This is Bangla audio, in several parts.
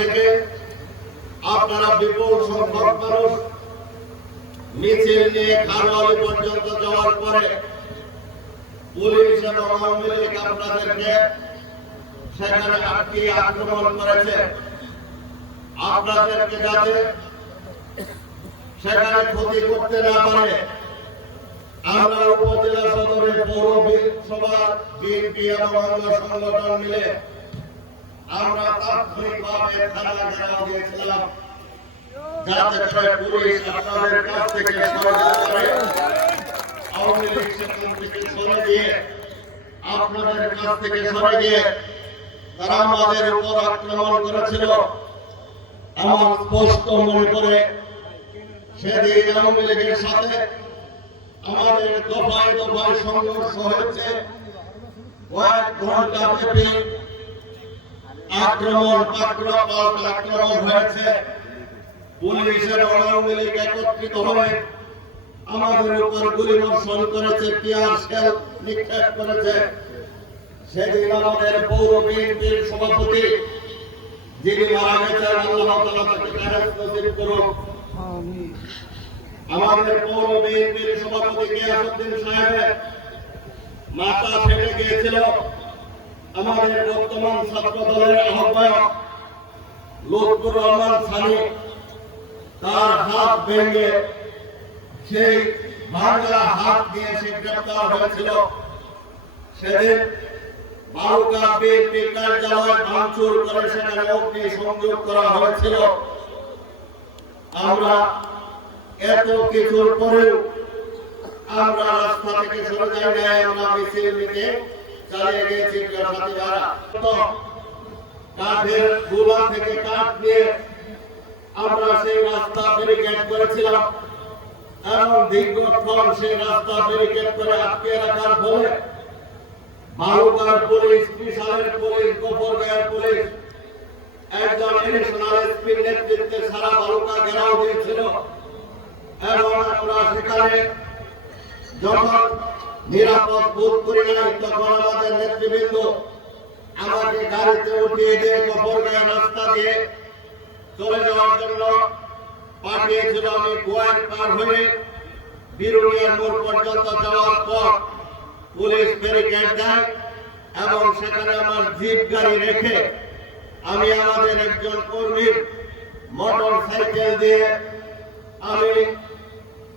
থেকে আপনারা বিপুল সংখ্যক মানুষ মিছিল নিয়ে খারওয়ালি পর্যন্ত যাওয়ার পরে পুলিশ এবং আওয়ামী লীগ আপনাদেরকে সেখানে আটকিয়ে আক্রমণ করেছে। আপনাদেরকে যাতে সেখানে ক্ষতি করতে না পারে আমরা উপজেলা সদরে পৌরসভা বিএনপি এবং অঙ্গ সংগঠন মিলে আমরা তাৎক্ষণিকভাবে থানা ঘেরাও দিয়েছিলাম যাতে করে পুলিশ আপনাদের কাছ থেকে সরে করে আওয়ামী লীগ সেখান থেকে সরে গিয়ে আপনাদের কাছ থেকে সরে গিয়ে তারা আমাদের উপর আক্রমণ করেছিল। আমার স্পষ্ট মনে করে সেদিন আওয়ামী লীগের সাথে আমাদের দফায় দফায় সংঘর্ষ হয়েছে। কয়েক ঘন্টা ব্যাপী আক্রমণ হয়েছে। পুলিশের আওয়ামী লীগ একত্রিত হয়ে আমাদের উপর গুলিবর্ষণ করেছে, টিয়ার শেল নিক্ষেপ করেছে। সেদিন আমাদের পৌর বিএনপির সভাপতি যিনি মারা গেছেন, আল্লাহ তাআলা তাকে খায়ের নসিব করুন, আমাদের পৌর বিএনপির সভাপতি গিয়াসউদ্দিন সাহেবের মাথা ফেটে গিয়েছিল। আমাদের বর্তমান ছাত্র দলের আহ্বায়ক লুৎফুর রহমান সানি তার হাত ভেঙে সেই ভাঙা হাত দিয়ে সে গ্রেপ্তার হয়েছিল। সেদিন বালুকা বিএনপি কার্যালয় ভাঙচুর করে সেখানে অগ্নি সংযোগ করা হয়েছিল। আমরা এত কিছুর পরেও আমরা রাস্তা থেকে সরে যাই নাই, আমরা মিছিল নিতে চালিয়ে গেছি। কাঠের গুলা থেকে কাঠ দিয়ে আমরা সেই রাস্তা ব্যারিকেড করেছিলাম এবং দীর্ঘক্ষণ সেই রাস্তা ব্যারিকেড করে আটকে রাখার ফলে বালুকার পুলিশ, বিশালের পুলিশ, গোপরগাঁয়ের পুলিশ, একজন এডিশনাল এসপির নেতৃত্বে সারা বালুকা ঘেরাও দিয়েছিল এবং আমরা সেখানে যখন নিরাপদ বোধ করি নাই তখন আমাদের নেতৃবৃন্দ আমাকে গাড়িতে উঠিয়ে দিয়ে গোপরগাঁয়ের রাস্তা দিয়ে চলে যাওয়ার জন্য পাঠিয়েছিল। আমি গোয়ার পার হয়ে বিরুলিয়ার মোড় পর্যন্ত যাওয়ার পর পুলিশ ব্যারিকেড দেয় এবং সেখানে আমার জিপ গাড়ি রেখে আমি আমাদের একজন কর্মীর মোটর সাইকেল দিয়ে আমি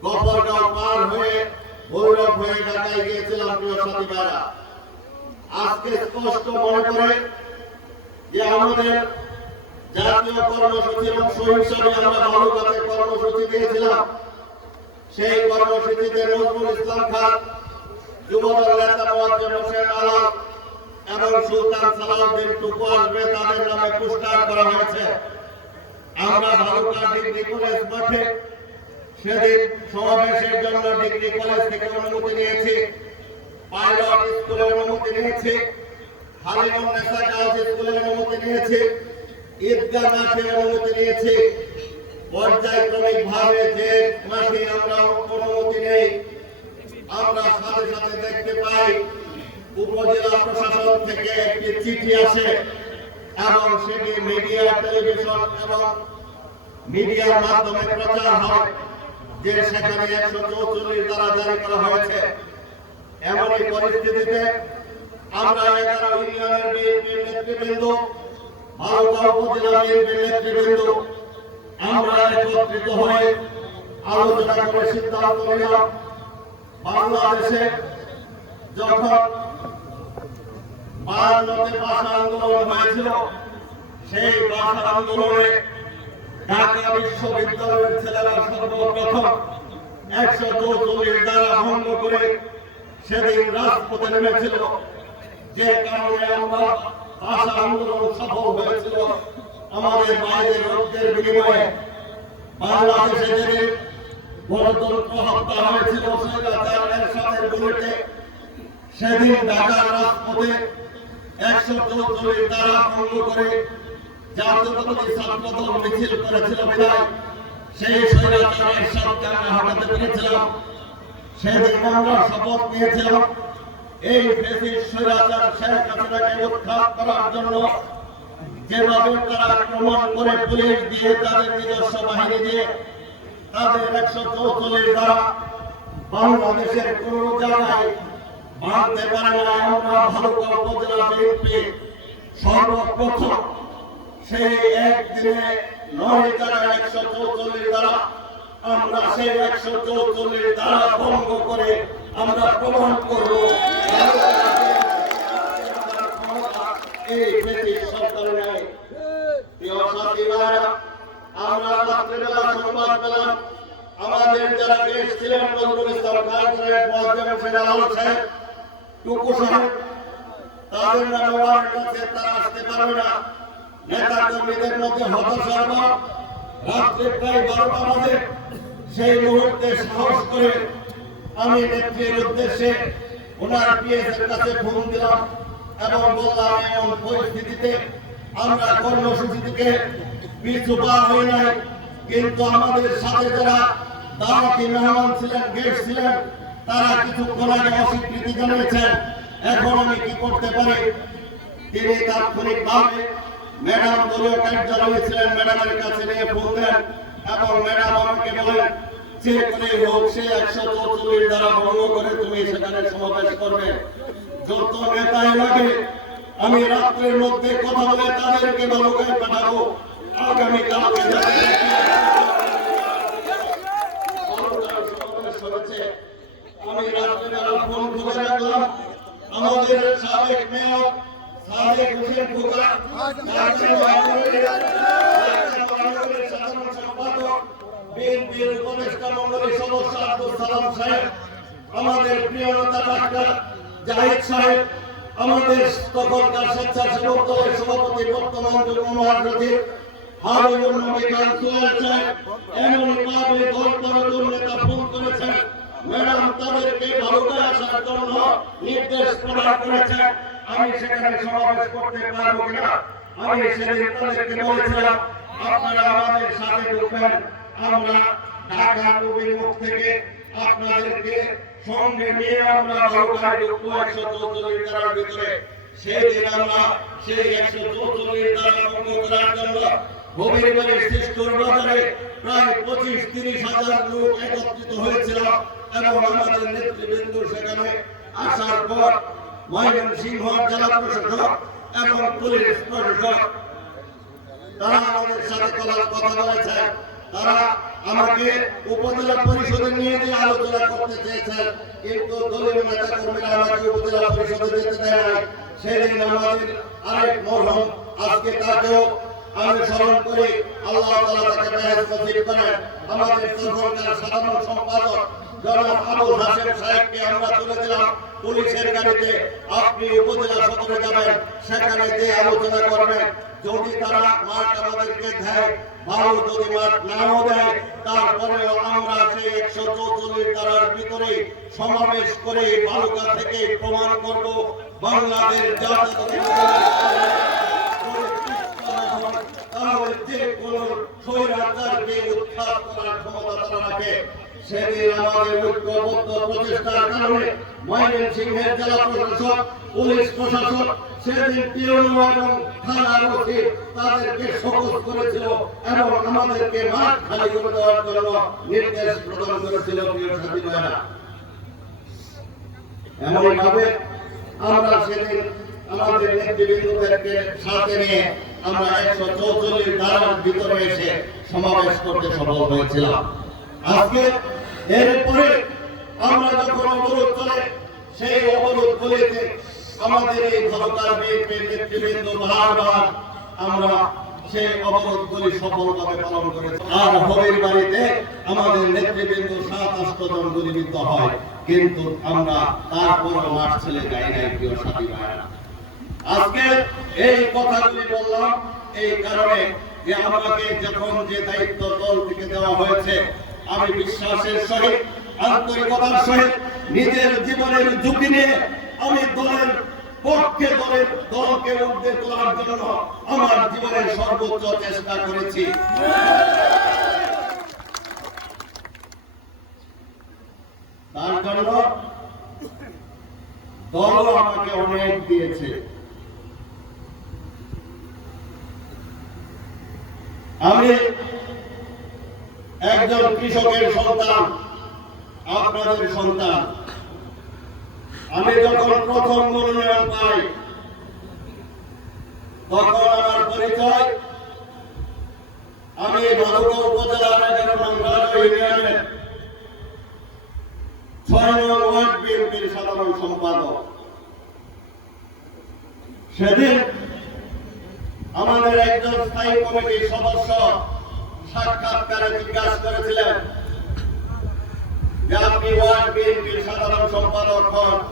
গোপরগাঁও পার হয়ে ভৈরব হয়ে ঢাকায় গিয়েছিলাম। প্রিয় সাথী ভাইরা, আজকে স্পষ্ট মনে করে যে আমাদের জাতীয় কর্মসূচির অংশ হিসাবে আমরা বালুকাতে কর্মসূচি দিয়েছিলাম। সেই কর্মসূচিতে নজরুল ইসলাম খান, যুবদল নেতা মোয়াজ্জেম হোসেন আলম এবং সুলতান সালাউদ্দিন টুকু আসবে, তাদের নামে পুরস্কার করা হয়েছে। আমরা বালুকা ডিগ্রি কলেজ মাঠে সেদিন সমাবেশের জন্য ডিগ্রি কলেজ থেকে অনুমতি নিয়েছি, পাইলট স্কুলের অনুমতি নিয়েছি, হালিমুন্নেসা গার্লস স্কুলের অনুমতি নিয়েছি, ঈদগাহ মাঠের অনুমতি নিয়েছি। পর্যায়ক্রমিক ভাবে যে মাঠে আমরা অনুমতি নেই আমরা সাথে সাথে দেখতে পাই উপজেলা প্রশাসন থেকে একটি চিঠি আসে এবং সেটি মিডিয়া, টেলিভিশন এবং মিডিয়ার মাধ্যমে প্রচার হয় যে সেখানে 144 ধারা জারি করা হয়েছে। এমনই পরিস্থিতিতে আমরা 11 ইউনিয়নের বিএনপির নেতৃবৃন্দ, বালুকা উপজেলা বিএনপির নেতৃবৃন্দ আমরা একত্রিত হয়ে আলোচনা করে সিদ্ধান্ত নিলাম, বাংলাদেশে যখন 52 ভাষা আন্দোলন হয়েছিল সেই ভাষা আন্দোলনে ঢাকা বিশ্ববিদ্যালয়ের ছেলেরা সর্বপ্রথম 144 ধারা ভঙ্গ করে সেদিন রাজপথে নেমেছিল, যে কারণে আমরা ভাষা আন্দোলন সফল হয়েছিল। আমাদের বাইরের রক্তের বিনিময়ে বাংলাদেশে যেদিন গণতন্ত্র হত্যা হয়েছিল সেদিন ঢাকার রাজপথে 144 ধারা ভঙ্গ করে জাতীয়তাবাদী ছাত্রদল মিছিল করেছিল বিধায় সেই স্বৈরাচার এরশাদকে আমরা হটাতে পেরেছিলাম। সেদিন আমরা শপথ নিয়েছিলাম এই ফ্যাসিস্ট স্বৈরাচার শেখ হাসিনাকে উৎখাত করার জন্য যেভাবে তারা আক্রমণ করে পুলিশ দিয়ে তাদের নিজস্ব বাহিনী দিয়ে তাদের 144 দ্বারা বাংলাদেশের কোন জায়গায় ভাঙতে পারে না। আমরা ভালুকা উপজেলা বিএনপি সর্বপ্রথম সেই একদিনে 9 জায়গায় 144 দ্বারা আমরা সেই 144 দ্বারা ভঙ্গ করে আমরা প্রমাণ করব এই ব্রিটিশ সরকার নেই। প্রিয় সাথী ভাইরা, আমরা রাত্রিবেলা সংবাদ পেলাম আমাদের যারা দেশ ছিলেন নজরুল ইসলাম খান সাহেব, মোয়াজ্জেম হোসেন আলম সাহেব, টুকু সাহেব, তাদের নামে ওয়ারেন্ট আছে, তারা আসতে পারবে না। নেতা কর্মীদের মধ্যে হতাশার ভাব। রাত্রে প্রায় 12টা বাজে সেই মুহূর্তে সাহস করে আমি নেত্রীর উদ্দেশ্যে ওনার পিএস এর কাছে ফোন দিলাম এবং বললাম এমন পরিস্থিতিতে আমরা কর্মসূচি থেকে পিছু পা হই নাই, কিন্তু আমাদের সাথে যারা দাওয়াতি মেহমান ছিলেন, গেস্ট ছিলেন, তারা কিছুক্ষণ আগে অস্বীকৃতি জানিয়েছেন। এখন আমি কি করতে পারি? তিনি তাৎক্ষণিকভাবে ম্যাডাম দলীয় কার্যালয়ে ছিলেন, ম্যাডামের কাছে নিয়ে ফোন দেন এবং ম্যাডাম আমাকে বলেন যে করে হোক সে 144 দ্বারা ভঙ্গ করে তুমি সেখানে সমাবেশ করবে। যত নেতাই লাগে আমি রাত্রের মধ্যে কথা বলে তাদেরকে বালুকায় পাঠাবো। আগামী কালকে আমি রাত্রেবেলা ফোন করে রাখলাম আমাদের সাবেক মেয়র সাদেক হোসেন খোকা, সাধারণ সম্পাদক বিএনপির উপদেষ্টা মন্ডলীর সদস্য আব্দুল সালাম সাহেব, আমাদের প্রিয় নেতা ডাক্তার জাহিদ সাহেব, আমাদের তখনকার স্বেচ্ছাসেবক দলের সভাপতি বর্তমান যুগ্ম মহাসচিব হাবিবুর নবী খান সোহেল সাহেব, এমনভাবে দল করার নেতা ফোন করেছেন। ম্যাডাম তাদেরকে ভালুকায় আসার জন্য নির্দেশ প্রদান করেছেন। আমি সেখানে সমাবেশ করতে পারবো কিনা আমি সেদিন তাদেরকে বলেছিলাম আপনারা আমাদের সাথে ঢুকবেন, আমরা ঢাকা অভিমুখ থেকে আপনাদেরকে সঙ্গে নিয়ে আমরা ভালুকায় ঢুকবো 144 ধারার ভিতরে। সেদিন আমরা সেই 144 ধারা ভঙ্গ করার জন্য হবিগঞ্জের শিষ্টুর বাজারে প্রায় 25-30 হাজার লোক একত্রিত হয়েছিল এবং আমাদের নেতৃবৃন্দ সেখানে আসার পর ময়মনসিংহ জেলা প্রশাসক এবং পুলিশ প্রশাসক তারা আমাদের সাথে কথা বলেছেন। তারা আমাকে উপজেলা পরিষদে নিয়ে যে আলোচনা করতে চেয়েছেন, কিন্তু দলীয় নেতা কর্মীরা আমাকে উপজেলা পরিষদে যেতে দেয় নাই। সেদিন আমাদের আরেক মরহুম, আজকে তাকেও আমি স্মরণ করি, আল্লাহ তাআলা তাকে বেহেশত নসিব করেন, আমাদের তখনকার সাধারণ সম্পাদক জনাব আবুল হাশেম সাহেবকে আমরা তুলে দিলাম পুলিশের গাড়িতে। আপনি উপজেলা সদরে যাবেন, সেখানে যে আলোচনা করবেন, যদি তারা মাঠ আমাদেরকে দেয় ভালো, যদি মাঠ নাও দেয় তারপরেও আমরা সেই 144 ধারার ভিতরে সমাবেশ করে ভালুকা থেকে প্রমাণ করব বাংলাদেশ জাতীয়তাবাদী যে কোন স্বৈরাচারকে উৎখাত করার ক্ষমতা তারা রাখে। সেদিন আমাদের ঐক্যবদ্ধ প্রচেষ্টার কারণে ময়মনসিংহের জেলা প্রশাসক, পুলিশ প্রশাসক সেদিন পিওন এবং থানার ওসি তাদেরকে শোকজ করেছিল এবং আমাদেরকে মাঠ খালি করে দেওয়ার জন্য নির্দেশ প্রদান করেছিল। প্রিয় সাথী ভাইরা, এমনভাবে আমরা সেদিন আমাদের নেতৃবৃন্দদেরকে সাথে নিয়ে আমরা 144 ধারার ভিতরে এসে সমাবেশ করতে সফল হয়েছিলাম। আজকে এরপরে আমরা যখন অবরোধ চলে, সেই অবরোধ গুলিতে আমাদের এই ভালুকার বিএনপির নেতৃবৃন্দ বারবার আমরা সেই অবরোধ গুলি সফলভাবে পালন করেছি। আর হবির বাড়িতে আমাদের নেতৃবৃন্দ 7-8 জন গুলিবিদ্ধ হয়, কিন্তু আমরা তারপরও মাঠ ছেড়ে যাই নাই। প্রিয় সাথী ভাইরা, আজকে এই কথাগুলি বললাম এই কারণে যে আমাকে যখন যে দায়িত্ব দল থেকে দেওয়া হয়েছে, আমি বিশ্বাসের সহিত আন্তরিকতার সহিত নিজের জীবনের ঝুঁকি নিয়ে আমি দলের পক্ষে দলকে উদ্যোগ তোলার জন্য আমার জীবনের সর্বোচ্চ চেষ্টা করেছি। তার জন্য দল আমাকে অনেক দিয়েছে। আমি একজন কৃষকের সন্তান, আপনাদের সন্তান। আমি যখন প্রথম মনোনয়ন পাই তখন আমার পরিচয়, আমি ভালুকা উপজেলার 11 নং ইউনিয়নের 6 নং ওয়ার্ড বিএনপির সাধারণ সম্পাদক। সেদিন আমাদের একজন স্থায়ী কমিটির সদস্য সাক্ষাৎকারে জিজ্ঞাসা করেছিলেন যে আপনি ওয়ার্ড বিএনপির সাধারণ সম্পাদক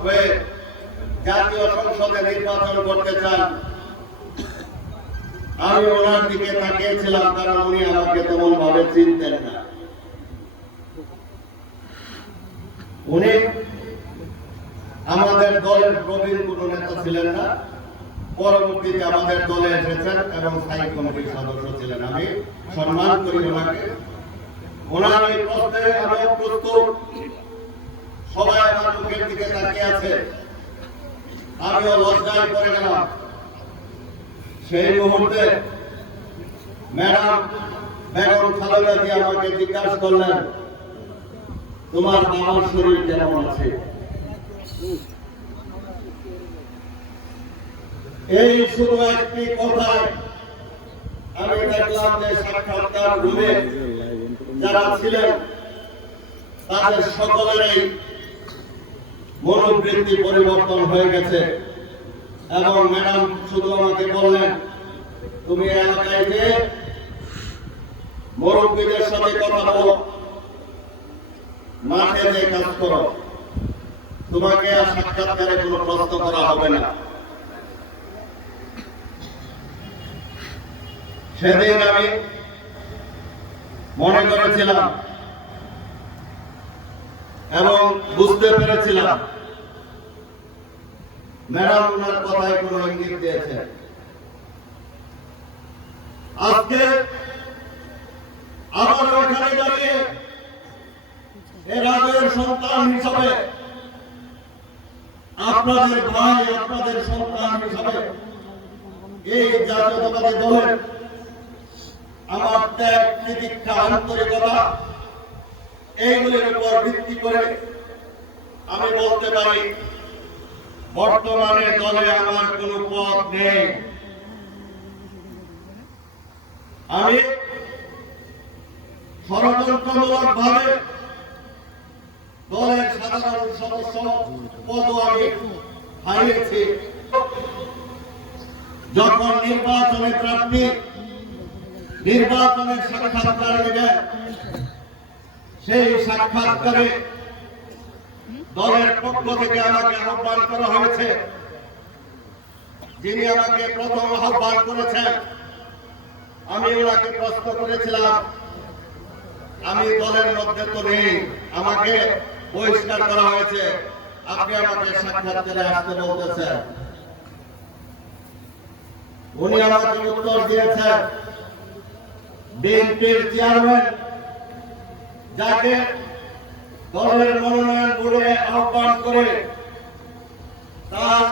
হয়ে জাতীয় সংসদে নির্বাচন করতে চান। আমি ওনার দিকে তাকিয়েছিলাম, কারণ উনি আমাকে তেমন ভাবে চিনতেন না। উনি আমাদের দলের প্রবীণ কোন নেতা ছিলেন না, পরবর্তীতে আমাদের দলে এসেছেন এবং স্থায়ী কমিটির সদস্য ছিলেন। আমি সম্মান করি ওনাকে। ওনার এই প্রশ্নে আমি প্রস্তুত, সবাই আমার মুখের দিকে তাকিয়ে আছে। আমিও লজ্জায় পড়ে গেলাম। সেই মুহূর্তে ম্যাডাম বেগম খালেদা জিয়া আমাকে জিজ্ঞাসা করলেন, তোমার বাবার শরীর কেমন আছে? এই শুধু একটি কথায় আমি দেখলাম যে সাক্ষাৎকার রুমে যারা ছিলেন তাদের সকলেরই মনোবৃত্তি পরিবর্তন হয়ে গেছে। এবং ম্যাডাম শুধু আমাকে বললেন, তুমি এলাকায় যে মুরব্বীদের সাথে কথা বলো, মাঠে যে কাজ করো, তোমাকে আর সাক্ষাৎকারে কোনো প্রশ্ন করা হবে না। সেদিন আমি মনে করেছিলাম এবং বুঝতে পেরেছিলাম ম্যাডাম ওনার কথায় কোন ইঙ্গিত দিয়েছে। আজকে আমার ওখানে দাঁড়িয়ে এ রাজের সন্তান হিসাবে, আপনাদের ভাই, আপনাদের সন্তান হিসাবে এই জাতীয়তাবাদী দলের আমার ত্যাগ, তিতিক্ষা, আন্তরিকতা এইগুলির উপর ভিত্তি করে আমি বলতে পারি বর্তমানে দলে আমার কোনো পদ নেই। আমি ষড়যন্ত্রমূলক ভাবে দলের সাধারণ সদস্য পদ আমি হারিয়েছি। যখন নির্বাচনে প্রার্থী নির্বাচনের সাক্ষাৎকার নেবেন, সেই সাক্ষাৎকারে দলের পক্ষ থেকে আমাকে আহ্বান করা হয়েছে। যিনি আমাকে প্রথম আহ্বান করেছেন, আমি ওনাকে প্রশ্ন করেছিলাম, আমি দলের মধ্যে তো নেই, আমাকে বহিষ্কার করা হয়েছে, আপনি আমাকে সাক্ষাৎকারে আসতে বলতেছেন। উনি আমাকে উত্তর দিয়েছেন, বিএনপির চেয়ারম্যান যাকে দলের মনোনয়ন বোর্ডে আহ্বান করে তার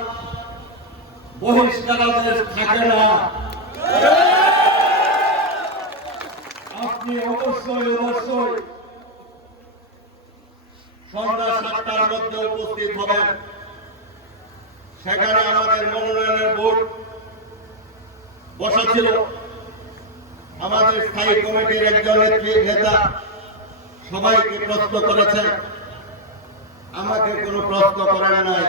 বহিষ্কারাদেশ থাকে না। আপনি অবশ্যই সন্ধ্যা 7টার মধ্যে উপস্থিত হবেন। সেখানে আমাদের মনোনয়নের বোর্ড বসা ছিল। আমাদের স্থায়ী কমিটির একজন নেতা সবাইকে প্রশ্ন করেছেন, আমাকে কোনো প্রশ্ন করেন নাই।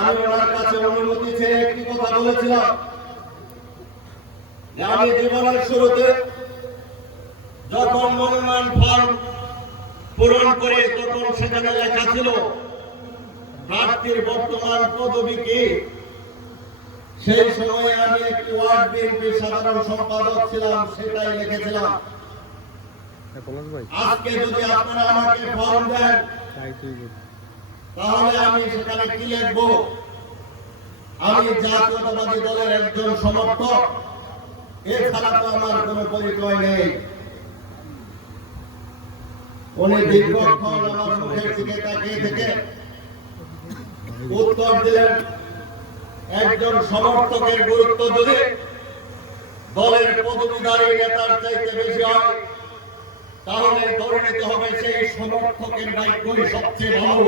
আমি ওনার কাছে অনুমতি চেয়ে একটি কথা বলেছিলাম যে আমি জীবনের শুরুতে যখন মনোনয়ন ফর্ম পূরণ করি তখন সেখানে লেখা ছিল প্রার্থীর বর্তমান পদবি কি। সেই সময়ে আমি একটি ওয়ার্ড বিএনপির সাধারণ সম্পাদক ছিলাম, সেটাই লিখেছিলাম। আজকে যদি আপনারা আমাকে ফর্ম দেন তাহলে আমি সেখানে কি লিখবো? আমি জাতীয়তাবাদী দলের একজন সমর্থক, এছাড়া তো আমার কোনো পরিচয় নেই। উনি দীর্ঘক্ষণ আমার মুখের দিকে তাকিয়ে থেকে উত্তর দিলেন, একজন সমর্থকের গুরুত্ব যদি পদবীধারী নেতার চাইতে বেশি হয়, তাহলে ধরে নিতে হবে সেই সমর্থকের ভাগ্যই সবচেয়ে ভালো।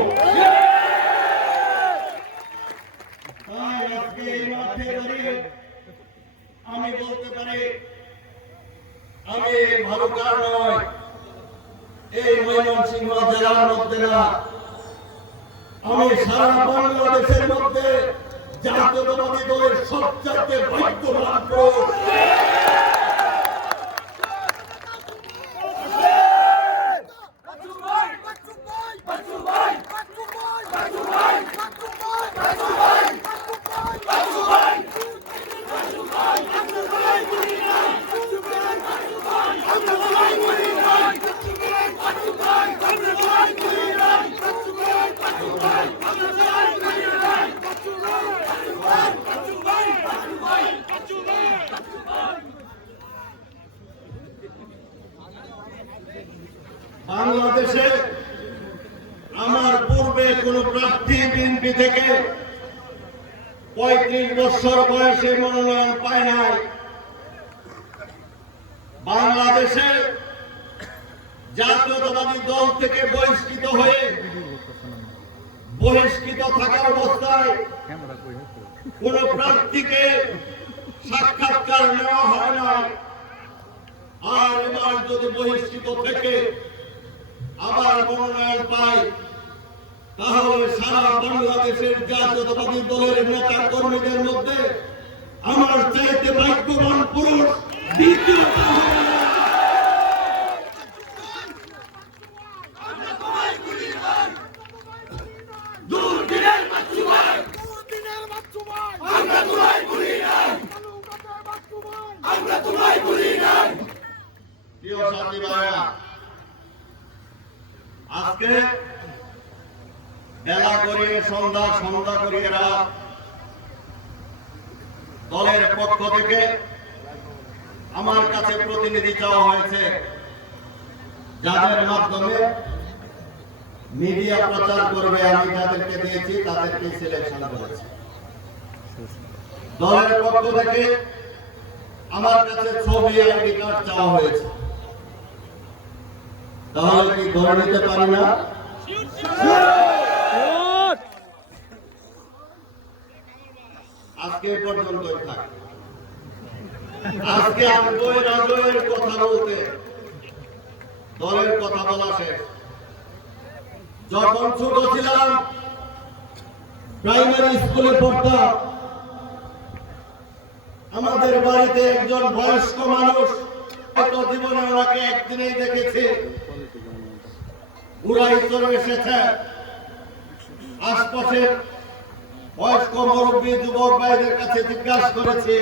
তাই আজকে এই মাঠে দাঁড়িয়ে আমি বলতে পারি, আমি ভালুকার নয়, এই ময়মনসিংহ জেলার মধ্যে না, আমি সারা বাংলাদেশের মধ্যে জাতীয়তাবাদী দলের সবচেয়ে ভাগ্যবান পুরুষ। বাংলাদেশে আমার পূর্বে কোন প্রার্থী বিএনপি থেকে 35 বছর বয়সে মনোনয়ন পায় নাই। বাংলাদেশে জাতীয়তাবাদী দল থেকে বহিষ্কৃত থাকা অবস্থায় কোন প্রার্থীকে সাক্ষাৎকার নেওয়া হয় না। আর এবার যদি বহিষ্কৃত থেকে আবার মনোনয়ন পায়, তাহলে সারা বাংলাদেশের জাতীয়তাবাদী দলের নেতা কর্মীদের মধ্যে আমার চাইতে ভাগ্যবান পুরুষ দ্বিতীয় আজকে বেলা করিয়ে সন্ধ্যা করিয়ে রাত দলের পক্ষ থেকে আমার কাছে প্রতিনিধি চাওয়া হয়েছে, যাদের মাধ্যমে মিডিয়া প্রচার করবে। আমি যাদেরকে দিয়েছি তাদেরকে সিলেকশন করেছি। দলের পক্ষ থেকে আমার কাছে ছবি আইডি কার্ড চাওয়া হয়েছে। তাহলে কি ধরে নিতে পারি না? আজকে পর্যন্তই থাক। আজকে রাজয়ের কথা বলতে দলের কথা বলা শেষ। যখন ছোট ছিলাম, প্রাইমারি স্কুলে পড়তাম, আমাদের বাড়িতে একজন বয়স্ক মানুষ, জীবনে ওনাকে একদিনেই দেখেছি, বুড়াই চলে এসেছে। আশপাশের বয়স্ক মুরব্বী যুবক ভাইদের কাছে জিজ্ঞাসা করেছি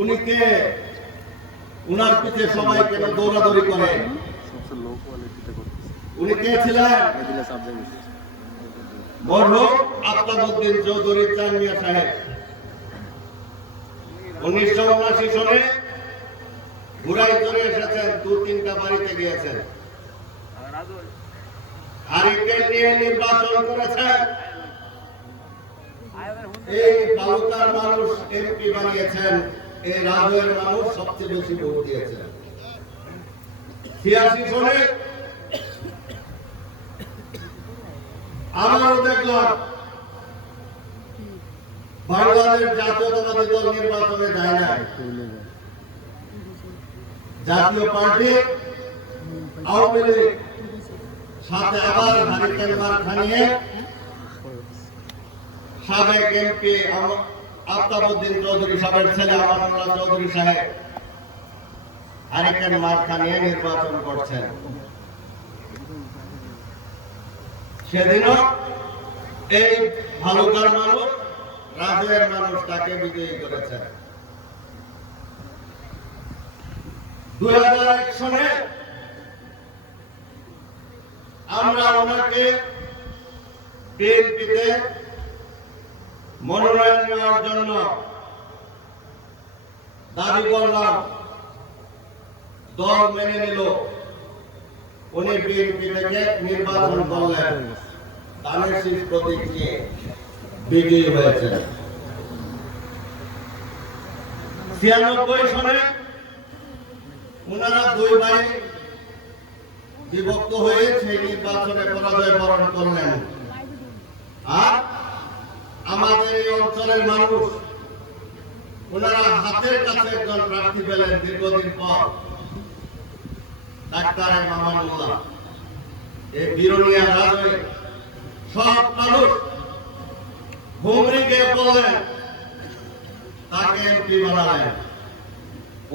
উনি কে, উনার পিছে সবাই কেন দৌড়াদৌড়ি করে, উনি কে ছিলেন? মরহুম আফতাবউদ্দিন চৌধুরী চাঁদ মিয়া সাহেব। 1979 সনে ঘুরাই চলে এসেছেন, 2-3টা বাড়িতে গিয়েছেন, হারিকেন নিয়ে নির্বাচন করেছেন। এই বালুকার মানুষ এমপি বানিয়েছেন, এই রাজয়ের মানুষ সবচেয়ে বেশি ভোট দিয়েছেন। 86 সনে আবারও দেখলাম বাংলাদেশ জাতীয়তাবাদী দল নির্বাচনে যায় না, জাতীয় পার্টি আওয়ামী লীগ সাথে আবার হারিকেন মার খানিয়ে সাবেক এমপি আফতাবউদ্দিন চৌধুরী সাহেবের ছেলে আমানুল্লাহ চৌধুরী সাহেব হারিকেন মার খানিয়ে নির্বাচন করছেন। সেদিনও এই ভালুকার মানুষ, রাজের মানুষ তাকে বিজয়ী করেছেন। 2001 সনে আমরা ওনাকে বিএনপিতে মনোনয়ন নেওয়ার জন্য দাবি করলাম, দল মেনে নিল। উনি বিএনপি থেকে নির্বাচন করলেন, ধানের শীষ প্রতীক নিয়ে বিজয়ী হয়েছেন। 96 সনে ওনারা দুই ভাই বিভক্ত হয়ে সেই নির্বাচনে পরাজয় বরণ করলেন। আর আমাদের এই অঞ্চলের মানুষ ওনারা হাতের কাছে একজন প্রার্থী পেলেন দীর্ঘদিন পর, ডাক্তার মামানুল্লাহ। এই বিরোনিয়া রাজে সব মানুষ হুমড়িকে বললেন, তাকে এমপি বানালেন।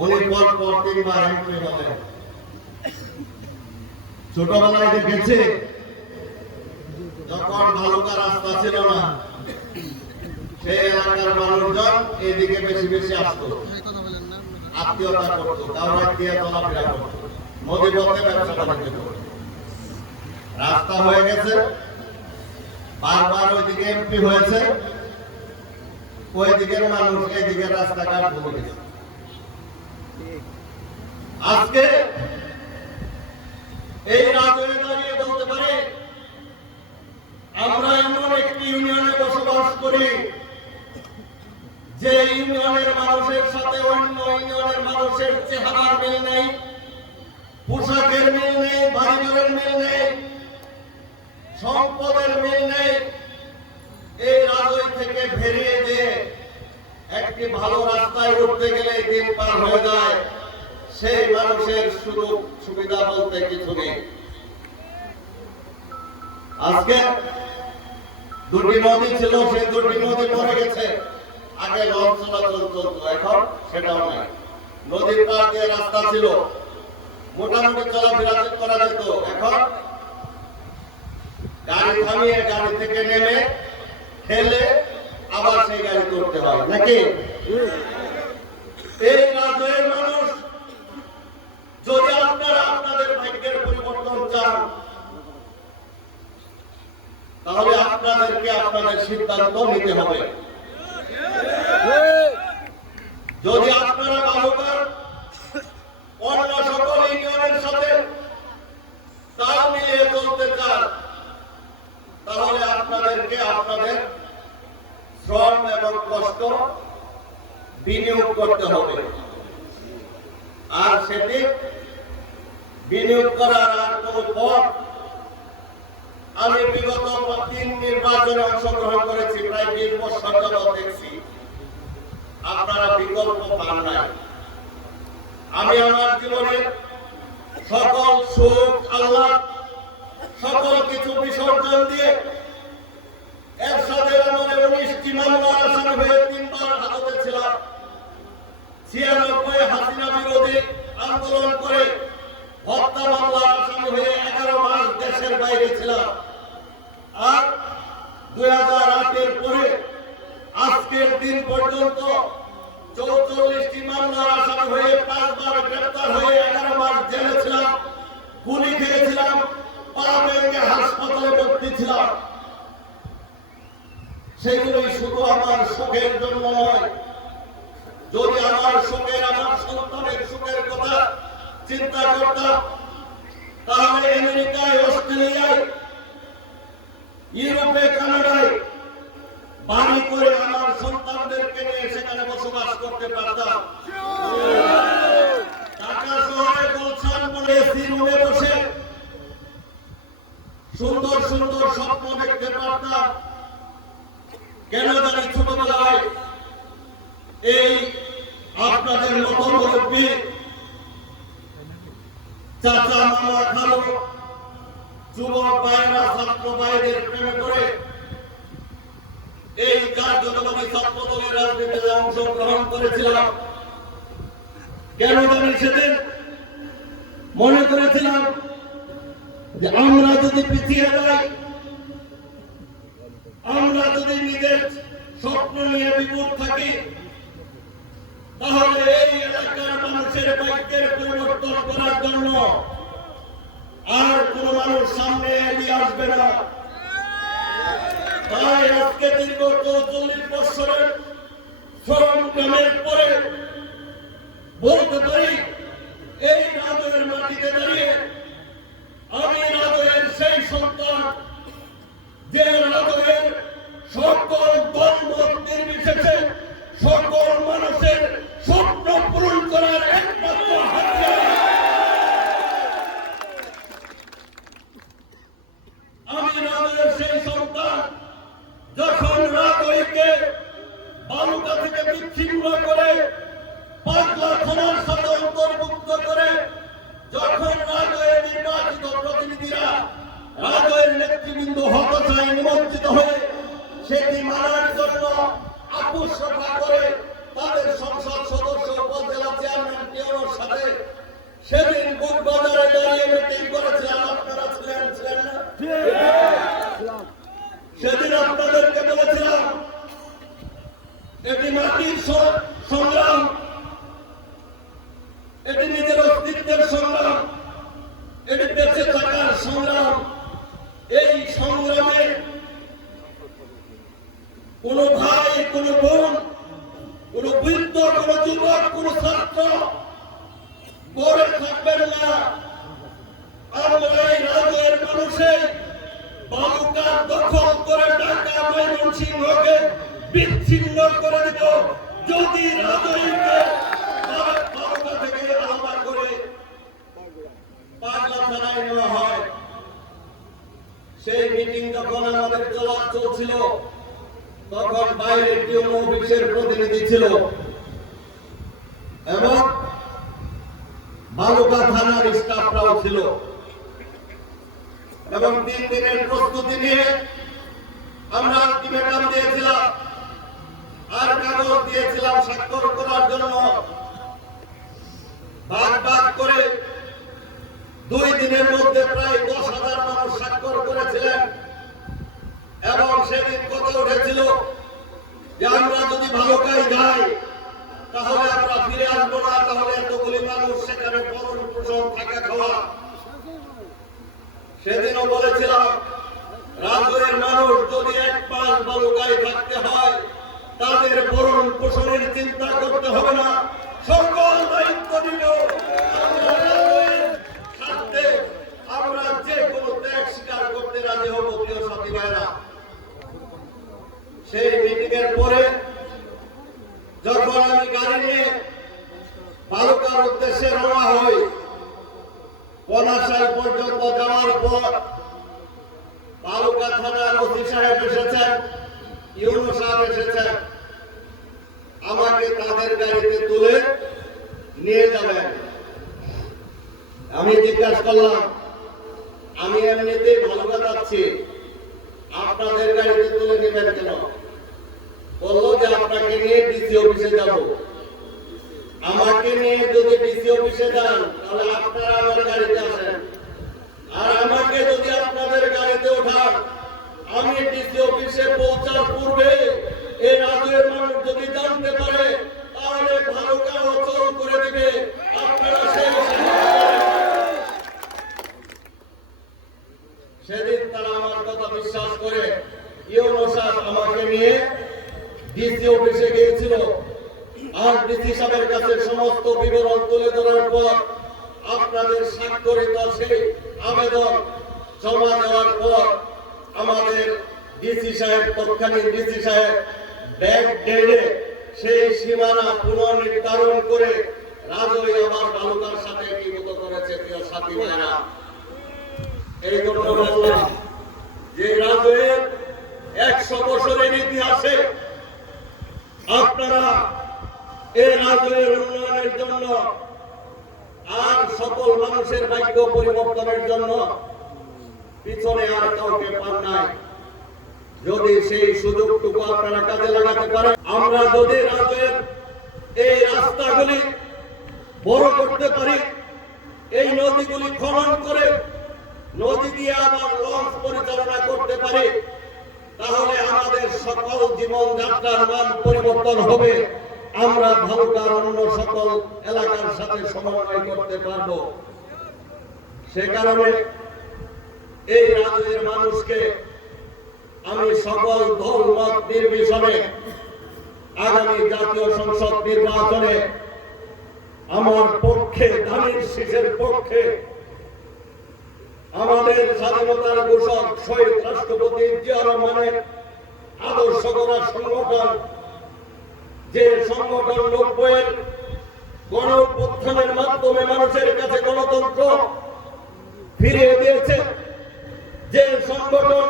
উনি পর পর 3 বার এমপি হলেন। ছোটবেলায় দেখেছে যখন ভালুকা রাস্তা ছিল না, সেই এলাকার মানুষজন এইদিকে বেশি বেশি আসতো, আত্মীয়তা করতো, কারোর দিয়ে চলাফেরা করতো, নদী পথে ব্যবসা বাণিজ্য করতো। রাস্তা হয়ে গেছে, বারবার ওইদিকে এমপি হয়েছে, ওই দিকের মানুষ এই দিকের রাস্তাঘাট ভুলে গেছে। আজকে এই রাজয়ে দাঁড়িয়ে বলতে পারে আমরা এমন একটি ইউনিয়নে বসবাস করি যে ইউনিয়নের মানুষের সাথে অন্য ইউনিয়নের মানুষের চেহারার মিল নেই, পোশাকের মিল নেই, বাড়িঘরের মিল নেই, সম্পদের মিল নেই। এই রাজয় থেকে বেরিয়ে দিয়ে একটি ভালো রাস্তায় উঠতে গেলে দিন পার হয়ে যায়, সেই মানুষের সুযোগ সুবিধা বলতে কিছু নেই। আজকে 2টি নদী ছিল, সেই 2টি নদী মরে গেছে। আগে লঞ্চ চলাচল চলতো, এখন সেটাও নাই। নদীর পার দিয়ে রাস্তা ছিল, মোটামুটি চলাফেরা করা যেত। এখন গাড়ি থামিয়ে গাড়ি থেকে নেমে ঠেলে আবার সেই গাড়ি করতে হয় নাকি? এই রাজ্যের মানুষ যদি আপনারা আপনাদের ভাগ্যের পরিবর্তন চান, তাহলে আপনাদেরকে আপনাদের সিদ্ধান্ত নিতে হবে। যদি আপনারা বালুকার অন্য সকল ইউনিয়নের সাথে তাল মিলিয়ে চলতে চান, তাহলে আপনাদেরকে আপনাদের শ্রম এবং কষ্ট বিনিয়োগ করতে হবে। আর সেটি বিনিয়োগ করার আর কোন পথ আমি বিগত 3 নির্বাচনে অংশগ্রহণ করেছি, প্রায় 20 বছর যাবত দেখছি আপনারা বিকল্প পান নাই। আমি আমার জীবনে সকল সুখ আল্লাহ সকল কিছু বিসর্জন দিয়ে একসাথে আমলে 19টি মামলার আসামি হয়ে 3 বার হাজতে ছিলাম। 96 হাসিনা বিরোধী আন্দোলন করে হত্যা মামলার আসামি হয়ে 11 মাস দেশের বাইরে ছিলাম। আর 2008-এর পরে আজকের দিন পর্যন্ত 44টি মামলার আসামি হয়ে 5 বার গ্রেফতার হয়ে 11 মাস জেলে ছিলাম, গুলি খেয়েছিলাম, পা ভেঙে হাসপাতালে ভর্তি ছিলাম। সেগুলোই শুধু আমার সুখের জন্য নয়। যদি আমার সুখের, আমার সন্তানের সুখের কথা চিন্তা করতাম, তাহলে আমেরিকায়, অস্ট্রেলিয়ায়, ইউরোপে, কানাডায় বাড়ি করে আমার সন্তানদেরকে নিয়ে সেখানে বসবাস করতে পারতাম। ঢাকা শহরে গুলশান বলে এসি রুমে বসে সুন্দর সুন্দর স্বপ্ন দেখতে পারতাম। কেন জানি ছোটবেলায় এই আপনাদের মতো মুরব্বী, চাচা, মামা, খালু, যুবক ভাইরা, ছাত্র ভাইদের প্রেমে করে এই জাতীয়তাবাদী ছাত্র দলের রাজনীতিতে অংশগ্রহণ করেছিলাম। কেন জানি সেদিন মনে করেছিলাম যে আমরা যদি পিছিয়ে যাই, আমরা যদি নিজের স্বপ্ন নিয়ে বিমুখ থাকি, তাহলে এই এলাকার মানুষের ভাগ্যের পরিবর্তন করার জন্য আর কোন মানুষ সামনে এগিয়ে আসবে না। তাই আজকে দীর্ঘ 40 বছরের সংগ্রামের পরে বলতে পারি, এই রাজয়ের মাটিতে দাঁড়িয়ে আমি রাজয়ের সেই সন্তান, যে রাজয়ের সকল দল মত নির্বিশেষে সকল মানুষের সত্য মুক্ত করে যখন রাজয়ের নির্বাচিত প্রতিনিধিরা রাজয়ের নেতৃবৃন্দ হতচায় নিমন্ত্রিত হয়ে সেটি মানার জন্য আপোষ রক্ষা করে তাদের সংসদ সদস্য উপজেলা চেয়ারম্যান পিওর সাথে সেদিন বুকবাজারে দাঁড়িয়ে মিটিং করেছিলেন। আপনারা ছিলেন না? সেদিন আপনাদেরকে বলেছিলাম এটি মাটির সংগ্রাম, এটি নিজের অস্তিত্বের সংগ্রাম, এটি বেঁচে থাকার সংগ্রাম। এই সংগ্রামে কোন ভাই, কোন বোন, কোন বৃদ্ধ, কোন যুবক, কোন ছাত্র পরে থাকবেন না। আমরা এই রাজয়ের মানুষের বালুকা দখল করে ঢাকা ময়মনসিংহকে বিচ্ছিন্ন করে দিব যদি রাজনীতিকে বালুকা থেকে আলাদা করে পাগলা থানায় নেওয়া হয়। সেই মিটিং যখন আমাদের চলছিল তখন বাইরে টিউন অফিসের প্রতিনিধি ছিল এবং বালুকা থানার স্টাফরাও ছিল এবং 3 দিনের প্রস্তুতি নিয়ে আমরা আলটিমেটাম দিয়েছিলাম আর কাগজ দিয়েছিলাম স্বাক্ষর করার জন্য। ভাগ ভাগ করে 2 দিনের মধ্যে প্রায় 10,000 মানুষ স্বাক্ষর করেছিলেন এবং সেদিন কথা উঠেছিল যে আমরা যদি ভালুকায় যাই তাহলে আমরা ফিরে আসবো না, তাহলে এতগুলি মানুষ সেখানে ভরণ পোষণ থাকা খাওয়া। সেদিনও বলেছিলাম রাজয়ের মানুষ যদি 1 মাস ভালুকায় থাকতে হয় তাদের ভরণ পোষণের চিন্তা করতে হবে না, সকল দায়িত্ব নিল আমরা যে কোনো ত্যাগ স্বীকার করতে রাজি হব। প্রিয় সাথী ভাইরা, সেই মিটিং এর পরে যখন আমি গাড়ি নিয়ে বালুকার উদ্দেশ্যে রওনা হই, কনাশাল পর্যন্ত যাওয়ার পর বালুকা থানার ওসি সাহেব এসেছেন, ইউনো সাহেব এসেছেন, আমাকে তাদের গাড়িতে তুলে নিয়ে যাবেন। আমি জিজ্ঞাসা করলাম, আমি এমনিতেই ভালুকা যাচ্ছি, আপনাদের গাড়িতে তুলে নেবেন কেন? বললো যে আপনাকে নিয়ে ডিসি অফিসে যাব। আমাকে নিয়ে যদি ডিসি অফিসে যান তাহলে আপনারা আমার গাড়িতে আসেন, আর আমাকে যদি আপনাদের গাড়িতে ওঠান আমি ডিসি অফিসে পৌঁছার পূর্বে এই রাজয়ের মানুষ যদি জানতে পারে তাহলে ভালুকা অচল করে দিবে। আপনারা সেদিন তারা আমার কথা বিশ্বাস করে ইউনো সাহেব আমাকে নিয়ে ডিসি অফিসে গিয়েছিল। আর ডিসি সাহেবের কাছে সমস্ত বিবরণ তুলে ধরার পর আপনাদের স্বাক্ষরিত সেই আবেদন জমা দেওয়ার পর আমাদের ডিসি সাহেব, তৎকালীন ডিসি সাহেব ব্যাগ ডেলে সেই সীমানা পুনর্নির্ধারণ করে রাজই আবার বালুকার সাথে একীভূত করেছে। প্রিয় সাথী ভাইরা, এই জন্য বললাম যে রাজয়ের 100 বছরের ইতিহাসে আপনারা এই রাজয়ের উন্নয়নের জন্য আর সকল মানুষের ভাগ্য পরিবর্তনের জন্য পিছনে আর কাউকে পান নাই। যদি সেই সুযোগটুকু আপনারা কাজে লাগাতে পারেন, আমরা যদি রাজয়ের এই রাস্তাগুলি বড় করতে পারি, এই নদীগুলি খনন করে নদী দিয়ে আবার লঞ্চ পরিচালনা করতে পারি, তাহলে আমাদের সকল জীবনযাত্রার মান পরিবর্তন হবে। আমরা ভালুকার অন্য সকল এলাকার সাথে সমন্বয় করতে পারব। সে কারণে এই রাজ্যের মানুষকে আমি সকল দল মত নির্বিশেষে আগামী জাতীয় সংসদ নির্বাচনে আমার পক্ষে, ধানের শীষের পক্ষে, আমাদের স্বাধীনতার ঘোষক শহীদ রাষ্ট্রপতি জিয়া রহমানের আদর্শ গড়া সংগঠন, যে সংগঠন 90-এর গণ অভ্যুত্থানের মাধ্যমে মানুষের কাছে গণতন্ত্র ফিরিয়ে দিয়েছে, যে সংগঠন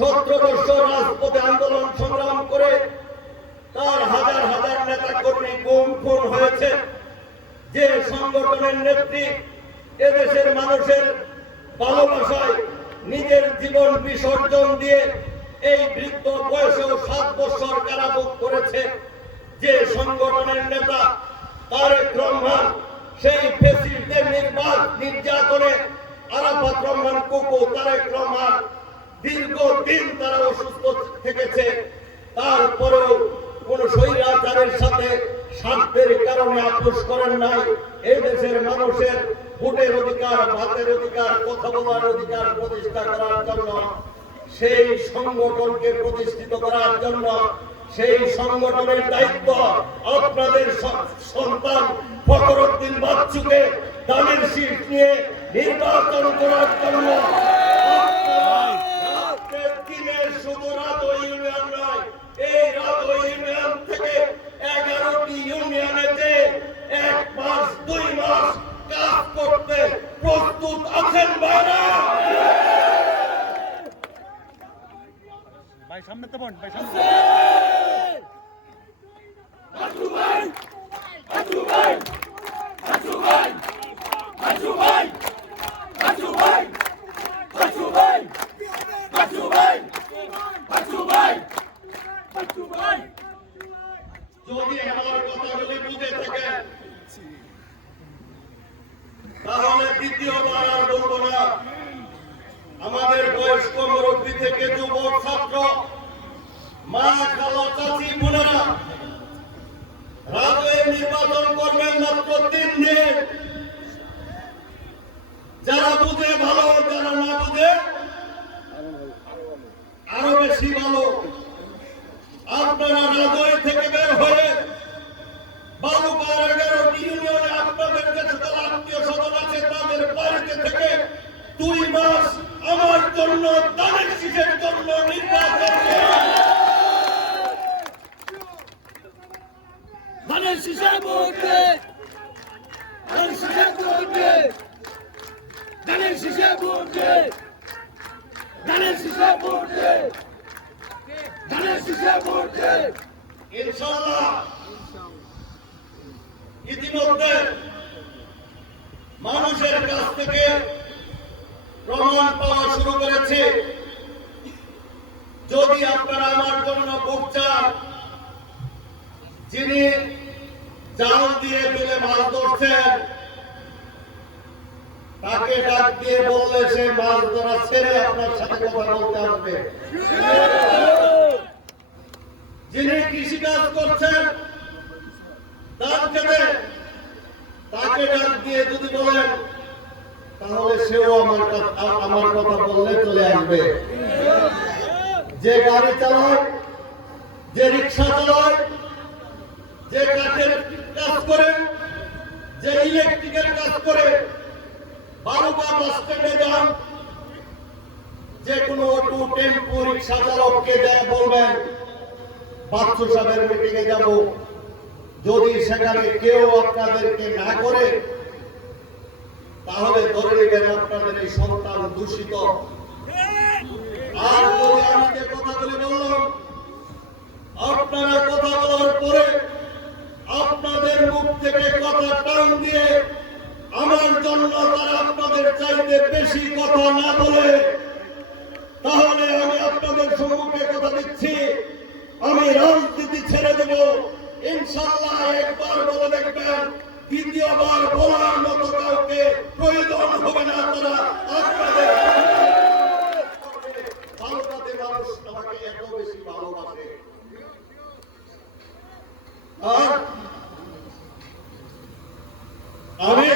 17 বছর রাজপথে আন্দোলন সংগ্রাম করে তার হাজার হাজার নেতা কর্মী গুম খুন হয়েছে, যে সংগঠনের নেত্রী এদেশের মানুষের ভালোবাসায় নিজের জীবন বিসর্জন দিয়ে এই বৃদ্ধ বয়সেও 7 বছর কারাভোগ করেছে, যে সংগঠনের নেতা তারেক রহমান সেই ফ্যাসিস্টদের নির্যাতনে আরাফাত রহমান কুকু, তারেক রহমান দীর্ঘদিন তারা অসুস্থ থেকেছে, তারপরেও কোন স্বৈরাচারের সাথে স্বার্থের কারণে আপোষ করেন নাই। এই দেশের মানুষের ভোটের অধিকার, ভাতের অধিকার, কথা বলার অধিকার প্রতিষ্ঠা করার জন্য, সেই সংগঠনকে প্রতিষ্ঠিত করার জন্য, সেই সংগঠনের দায়িত্ব আপনাদের সন্তান ফখরুদ্দিন বাচ্চুকে দানের শীষ নিয়ে নির্বাচন করার জন্য শুধু রাধো ইউনিয়ন নয়, এই রাধো ইউনিয়ন থেকে 11টি ইউনিয়নে যে 1 মাস 2 মাস কাজ করতে প্রস্তুত আছেন ভাইরা? ভাই সামনে তো বোন, ভাই সামনে। বাচ্চু ভাই, বাচ্চু ভাই, বাচ্চু ভাই, বাচ্চু ভাই, বাচ্চু ভাই, বাচ্চু ভাই, বাচ্চু ভাই, বাচ্চু ভাই, বাচ্চু ভাই। যদি আমার কথাগুলি বুঝে থাকেন তাহলে দ্বিতীয়বার আর বলবো না। আমাদের বয়স্ক মুরব্বী থেকে যুবক ছাত্র, মা, খালা, চাচি, বোনেরা, রাজে নির্বাচন করবেন মাত্র 3 দিন। যারা বুঝে ভালো, যারা না বুঝে আরো বেশি ভালো। আপনারা রাজয় থেকে বের হয়ে বালুকার 11টি ইউনিয়নে আপনাদের যে সকল আত্মীয় স্বজন আছে তাদের বাড়িতে থেকে 2 মাস আমার জন্য, দানের শীষের জন্য নির্বাচন ধানের শীষে ভোট দে, ধানের শীষে ভোট দে, ধানের শীষে ভোট দে, ধানের শীষে ভোট দে, ধানের শীষে ভোট দে। ইনশাআল্লাহ ইতিমধ্যে মানুষের কাছ থেকে প্রমাণ পাওয়া শুরু করেছে। যদি আপনারা আমার জন্য ভোট চান, যিনি জাল দিয়ে দিলে মাছ ধরছেন তাকে ডাক দিয়ে বললে সে মাছ ধরা ছেড়ে আপনার সাথে কথা বলতে আসবে। যিনি কৃষিকাজ করছেন তার ক্ষেত্রে তাকে ডাক দিয়ে যদি বলেন তাহলে সেও আমার কথা বললে চলে আসবে। যে গাড়ি চালায়, যে রিক্সা চালায়, যে কাঠের কাজ করে, যে ইলেকট্রিকের কাজ করে, বালুকা বাস স্ট্যান্ডে যান, যে কোনো অটো, টেম্পো, রিক্সা চালককে যায় বলবেন বাচ্চু সাহেবের মিটিং এ যাব। যদি সেখানে কেউ আপনাদেরকে না করে তাহলে ধরে নেবেন আপনাদের এই সন্তান দূষিত। আর যদি আমি যে কথাগুলি বললাম আপনারা কথা বলার পরে আপনাদের মুখ থেকে কথা টান দিয়ে আমার জন্য তারা আপনাদের চাইতে বেশি কথা না বলে, তাহলে আমি আপনাদের সম্মুখে কথা দিচ্ছি, আমি রাজনীতি ছেড়ে দেব। ইনশাআল্লাহ একবার বলে দেখবেন, দ্বিতীয়বার বলার মতো কাউকে প্রয়োজন হবে না। তারা আপনাদের বাংলাদেশের মানুষ আমাকে এত বেশি ভালোবাসে। আর আমি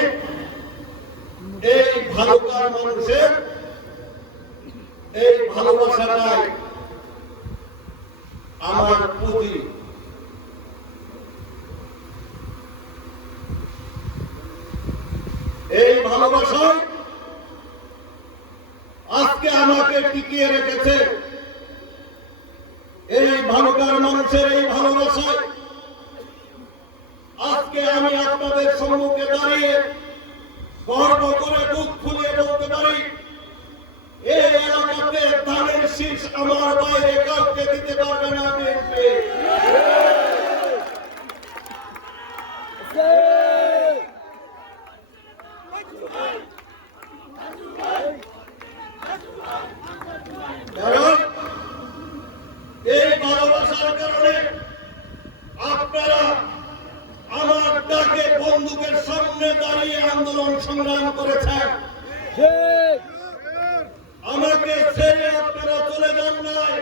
এই ভালুকার মানুষের এই ভালোবাসাটাই আমার পুঁজি। এই ভালোবাসায় আজকে আমাকে টিকিয়ে রেখেছে। এই ভালুকার মানুষের এই ভালোবাসায় আজকে আমি আপনাদের সম্মুখে দাঁড়িয়ে গর্ব করে বুক ফুলিয়ে বলতে পারি, এই এলাকাতে ধানের শীষ আমার বাইরে কাউকে দিতে পারবে না বিএনপি। রাস্তাকে বন্দুকের সামনে দাঁড়িয়ে আন্দোলন সংগ্রাম করেছেন। ঠিক আমাকে ছেড়ে আপনারা চলে যান নাই।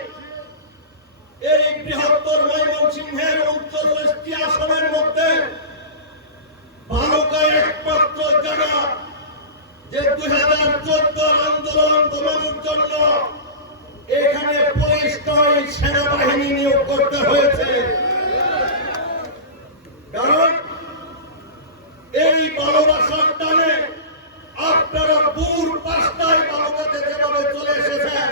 এই বৃহত্তর ময়মনসিংহের ৩৯টি আসনের মধ্যে ভালুকা একমাত্র জায়গা যে ২০১৪ আন্দোলন দমানোর জন্য এখানে পুলিশ নয় সেনাবাহিনী নিয়োগ করতে হয়েছে। কারণ এই ভালোবাসার টানে আপনারা দূর পাঁচটায় ভালোবাসাতে যেভাবে চলে এসেছেন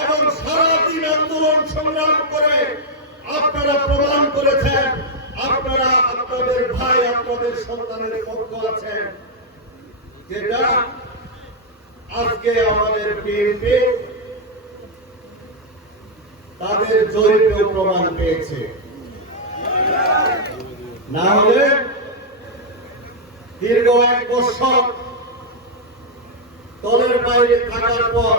এবং সারাদিন আন্দোলন সংগ্রাম করে আপনারা প্রমাণ করেছেন আপনারা আপনাদের ভাই আপনাদের সন্তানের পক্ষ আছেন, যেটা আজকে আমাদের বিএনপি তাদের জরিপেও প্রমাণ পেয়েছে। না হলে দীর্ঘ ১ বছর দলের বাইরে থাকার পর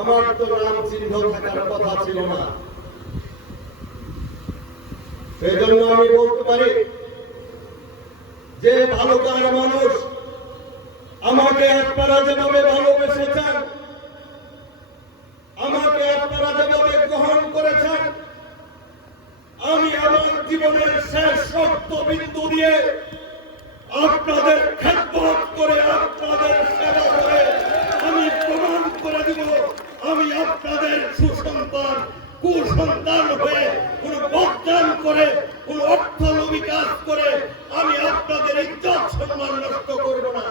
আমার তো নাম চিহ্ন থাকার কথা ছিল না। সেজন্য আমি বলতে পারি যে ভালুকার মানুষ আমাকে আপনারা যেভাবে ভালোবেসেছেন, আমাকে আপনারা যেভাবে গ্রহণ করেছেন, আমি আমার জীবনের শেষ শব্দবিন্দু দিয়ে আপনাদের খেদমত করে আপনাদের সেবা করে আমি প্রমাণ করে দিব আমি আপনাদের সুসন্তান কুসন্তান হয়ে কোন বদনাম করে কোন অর্থলোভী কাজ করে আমি আপনাদের ইজ্জত সম্মান নষ্ট করব না।